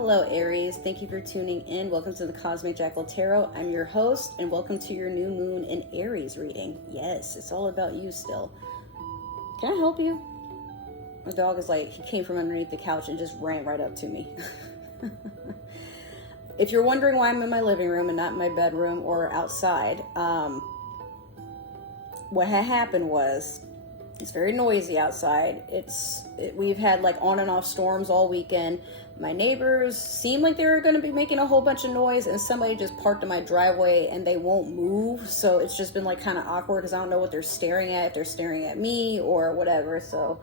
Hello Aries, thank you for tuning in. Welcome to the Cosmic Jackal Tarot. I'm your host and welcome to your new moon in Aries reading. Yes, it's all about you still. Can I help you? My dog is like, he came from underneath the couch and just ran right up to me. If you're wondering why I'm in my living room and not in my bedroom or outside, what had happened was, it's very noisy outside. We've had like on and off storms all weekend. My neighbors seemed like they were going to be making a whole bunch of noise, and somebody just parked in my driveway and they won't move. So it's just been like kind of awkward because I don't know what they're staring at, if they're staring at me or whatever. So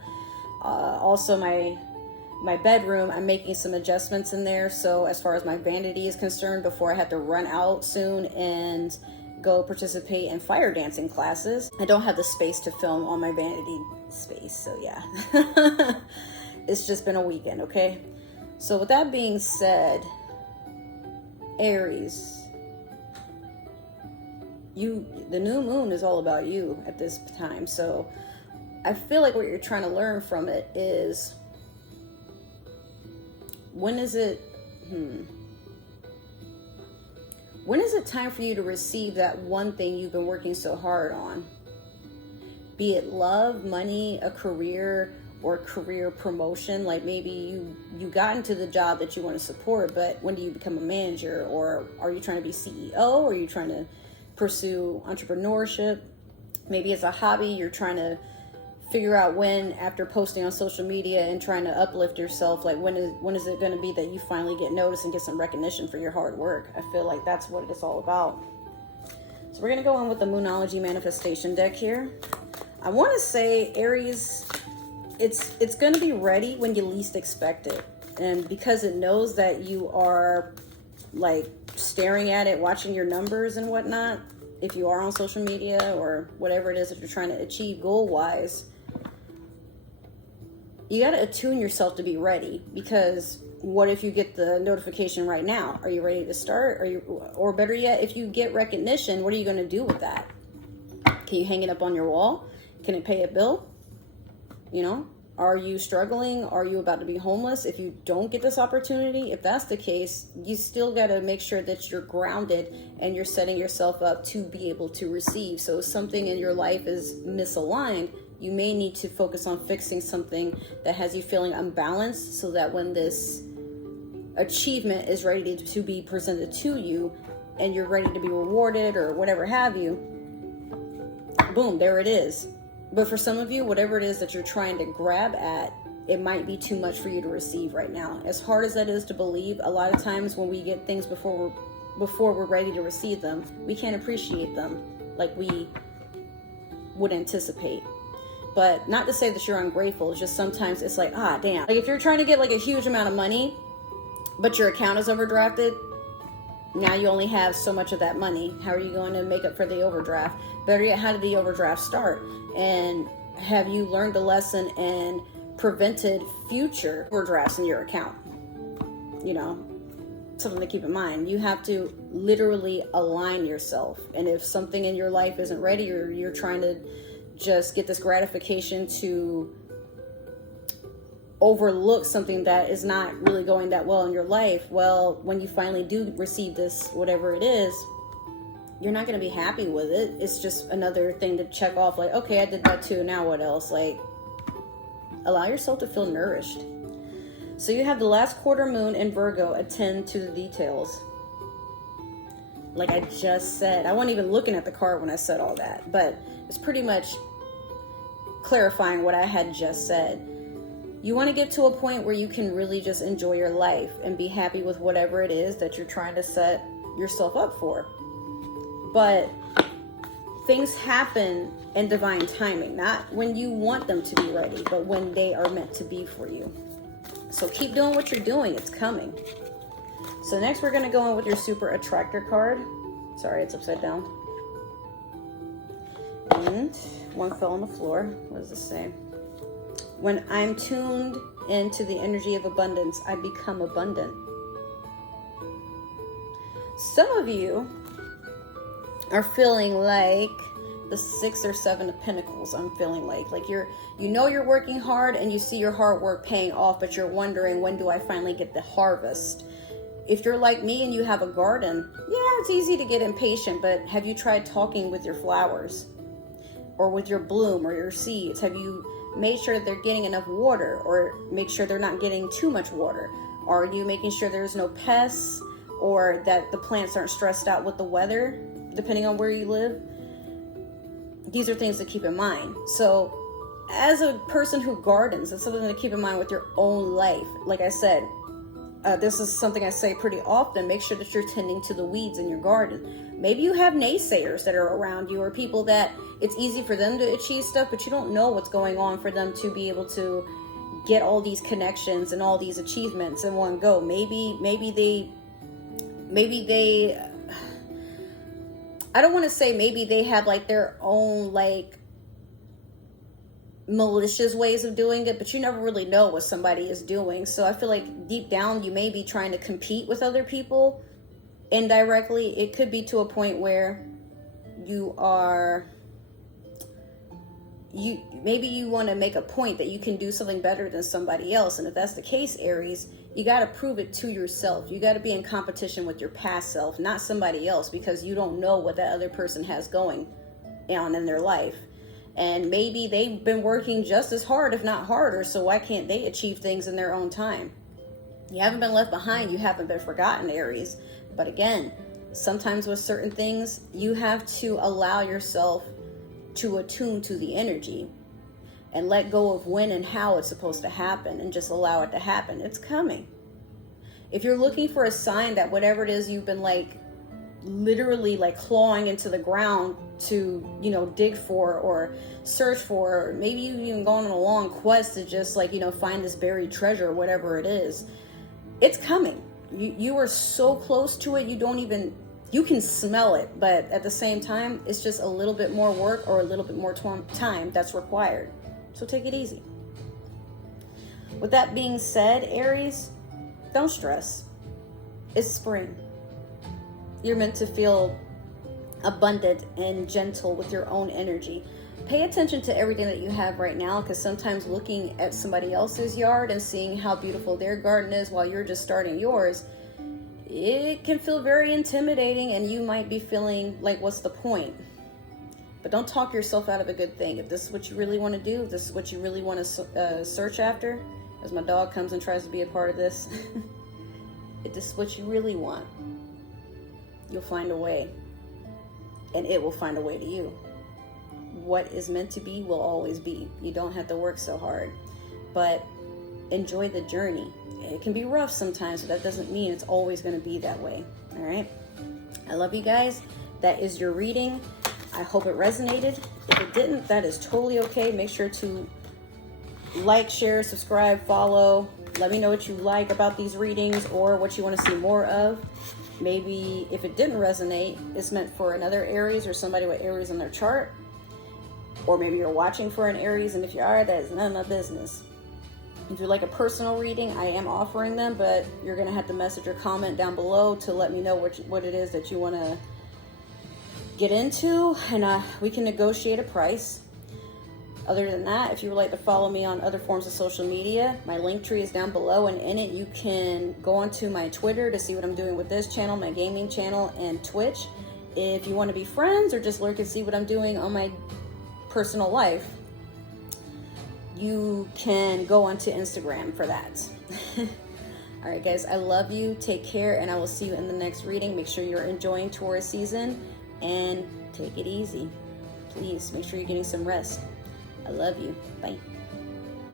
also my bedroom, I'm making some adjustments in there. So as far as my vanity is concerned, before I have to run out soon and go participate in fire dancing classes, I don't have the space to film on my vanity space. So yeah, it's just been a weekend. Okay. So with that being said, Aries, the new moon is all about you at this time. So I feel like what you're trying to learn from it is, when is it time for you to receive that one thing you've been working so hard on? Be it love, money, a career, or career promotion. Like maybe you got into the job that you want to support, but when do you become a manager? Or are you trying to be CEO? Or are you trying to pursue entrepreneurship? Maybe it's a hobby. You're trying to figure out when, after posting on social media and trying to uplift yourself, like when is it going to be that you finally get noticed and get some recognition for your hard work? I feel like that's what it's all about. So we're going to go in with the Moonology Manifestation deck here. I want to say, Aries, it's going to be ready when you least expect it. And because it knows that you are like staring at it, watching your numbers and whatnot, if you are on social media or whatever it is that you're trying to achieve goal-wise, you got to attune yourself to be ready. Because what if you get the notification right now? Are you ready to start? Or better yet, if you get recognition, what are you going to do with that? Can you hang it up on your wall? Can it pay a bill? You know, are you struggling? Are you about to be homeless if you don't get this opportunity? If that's the case, you still got to make sure that you're grounded and you're setting yourself up to be able to receive. So if something in your life is misaligned, you may need to focus on fixing something that has you feeling unbalanced, so that when this achievement is ready to be presented to you and you're ready to be rewarded or whatever have you, boom, there it is. But for some of you, whatever it is that you're trying to grab at, it might be too much for you to receive right now. As hard as that is to believe, a lot of times when we get things before we're ready to receive them, we can't appreciate them like we would anticipate. But not to say that you're ungrateful, it's just sometimes it's like, damn. Like if you're trying to get like a huge amount of money, but your account is overdrafted, now you only have so much of that money. How are you going to make up for the overdraft? Better yet, how did the overdraft start? And have you learned the lesson and prevented future overdrafts in your account? You know, something to keep in mind. You have to literally align yourself. And if something in your life isn't ready, or you're trying to just get this gratification to overlook something that is not really going that well in your life, well, when you finally do receive this, whatever it is, you're not going to be happy with it. It's just another thing to check off, like, okay, I did that too, now what else? Like, allow yourself to feel nourished. So you have the last quarter moon in Virgo. Attend to the details. Like I just said, I wasn't even looking at the card when I said all that, but it's pretty much clarifying what I had just said. You want to get to a point where you can really just enjoy your life and be happy with whatever it is that you're trying to set yourself up for. But things happen in divine timing, not when you want them to be ready, but when they are meant to be for you. So keep doing what you're doing. It's coming. So next we're going to go in with your Super Attractor card. Sorry, it's upside down. And one fell on the floor. What does this say? When I'm tuned into the energy of abundance, I become abundant. Some of you are feeling like the 6 or 7 of Pentacles. I'm feeling like you're working hard and you see your hard work paying off, but you're wondering, when do I finally get the harvest? If you're like me and you have a garden, yeah, it's easy to get impatient, but have you tried talking with your flowers or with your bloom or your seeds? Have you made sure that they're getting enough water, or make sure they're not getting too much water? Are you making sure there's no pests, or that the plants aren't stressed out with the weather, depending on where you live? These are things to keep in mind. So as a person who gardens, it's something to keep in mind with your own life. Like I said, this is something I say pretty often. Make sure that you're tending to the weeds in your garden. Maybe you have naysayers that are around you, or people that it's easy for them to achieve stuff, but you don't know what's going on for them to be able to get all these connections and all these achievements in one go. Maybe they I don't want to say maybe they have like their own like malicious ways of doing it, but you never really know what somebody is doing. So I feel like deep down you may be trying to compete with other people indirectly. It could be to a point where you want to make a point that you can do something better than somebody else. And if that's the case, Aries, you got to prove it to yourself. You got to be in competition with your past self, not somebody else, because you don't know what that other person has going on in their life. And maybe they've been working just as hard, if not harder, so why can't they achieve things in their own time? You haven't been left behind. You haven't been forgotten, Aries. But again, sometimes with certain things, you have to allow yourself to attune to the energy and let go of when and how it's supposed to happen, and just allow it to happen. It's coming. If you're looking for a sign that whatever it is you've been like literally like clawing into the ground to, dig for or search for, or maybe you've even gone on a long quest to just like, find this buried treasure or whatever it is, it's coming. You are so close to it, you can smell it, but at the same time, it's just a little bit more work or a little bit more time that's required. So take it easy. With that being said, Aries, don't stress. It's spring. You're meant to feel abundant and gentle with your own energy. Pay attention to everything that you have right now, because sometimes looking at somebody else's yard and seeing how beautiful their garden is while you're just starting yours, it can feel very intimidating, and you might be feeling like, what's the point? But don't talk yourself out of a good thing. If this is what you really want to do, if this is what you really want to search after, as my dog comes and tries to be a part of this, if this is what you really want, you'll find a way, and it will find a way to you. What is meant to be will always be. You don't have to work so hard, but enjoy the journey. It can be rough sometimes, but that doesn't mean it's always going to be that way. All right. I love you guys. That is your reading. I hope it resonated. If it didn't, that is totally okay. Make sure to like, share, subscribe, follow. Let me know what you like about these readings or what you want to see more of. Maybe if it didn't resonate, it's meant for another Aries or somebody with Aries in their chart. Or maybe you're watching for an Aries, and if you are, that is none of my business. If you'd like a personal reading, I am offering them, but you're going to have to message or comment down below to let me know what it is that you want to get into, and we can negotiate a price. Other than that, if you would like to follow me on other forms of social media, my link tree is down below, and in it you can go onto my Twitter to see what I'm doing with this channel, my gaming channel, and Twitch. If you want to be friends or just lurk and see what I'm doing on my personal life, you can go onto Instagram for that. All right, guys, I love you. Take care, and I will see you in the next reading. Make sure you're enjoying Taurus season, and take it easy. Please make sure you're getting some rest. I love you. Bye.